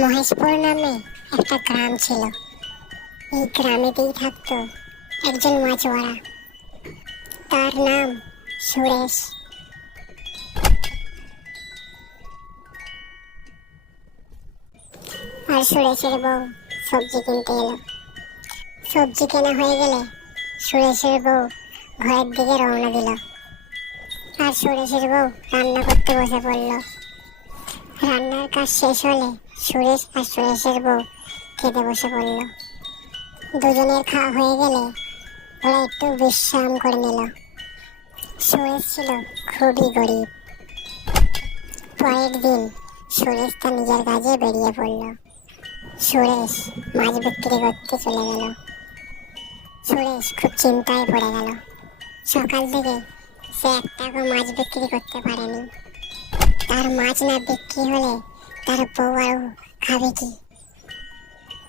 মহেশপুর নামে একটা গ্রাম ছিল। এই গ্রামেতেই থাকত একজন মাছওয়ালা তার নাম সুরেশ। আর সুরেশের বউ সবজি কিনতে এলো। সবজি কেনা হয়ে গেলে সুরেশের বউ ঘরের দিকে রওনা দিল। আর সুরেশের বউ রান্না করতে বসে পড়ল। রান্নার কাজ শেষ হলে সুরেশ আর সুরেশের বউ খেতে বসে পড়ল দুজনের খাওয়া হয়ে গেলে ওরা একটু বিশ্রাম করে নিল। সুরেশ ছিল খুবই গরিব। পরের দিন সুরেশ তার নিজের কাজে বেরিয়ে পড়ল। সুরেশ মাছ বিক্রি করতে চলে গেল। সুরেশ খুব চিন্তায় পড়ে গেল। সকাল থেকে সে একটাও মাছ বিক্রি করতে পারেনি। তার মাছ না বিক্রি হলে তার বউ খাবে কি?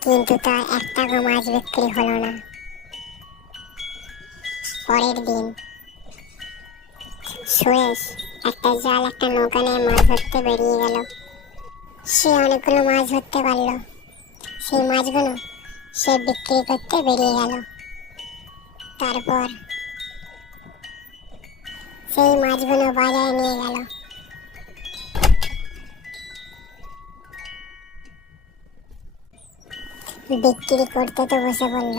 কিন্তু তার একটা মাছ বিক্রি হলো না। পরের দিন। সুরেশ একটা জাল, একটা নৌকা নিয়ে মাছ ধরতে বেরিয়ে গেল। সে অনেকগুলো মাছ ধরতে পারল। সেই মাছগুলো সে বিক্রি করতে বেরিয়ে গেল। তারপর সেই মাছগুলো বাজারে নিয়ে গেল। বিক্রি করতে তো বসে পড়ল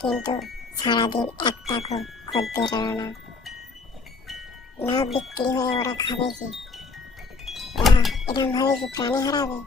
কিন্তু সারাদিন একটা খুব খদ্দের এলো না না বিক্রি হয়ে ওরা খাবে কি? ওরা এরকম ভাবে কি প্রাণী হারাবে?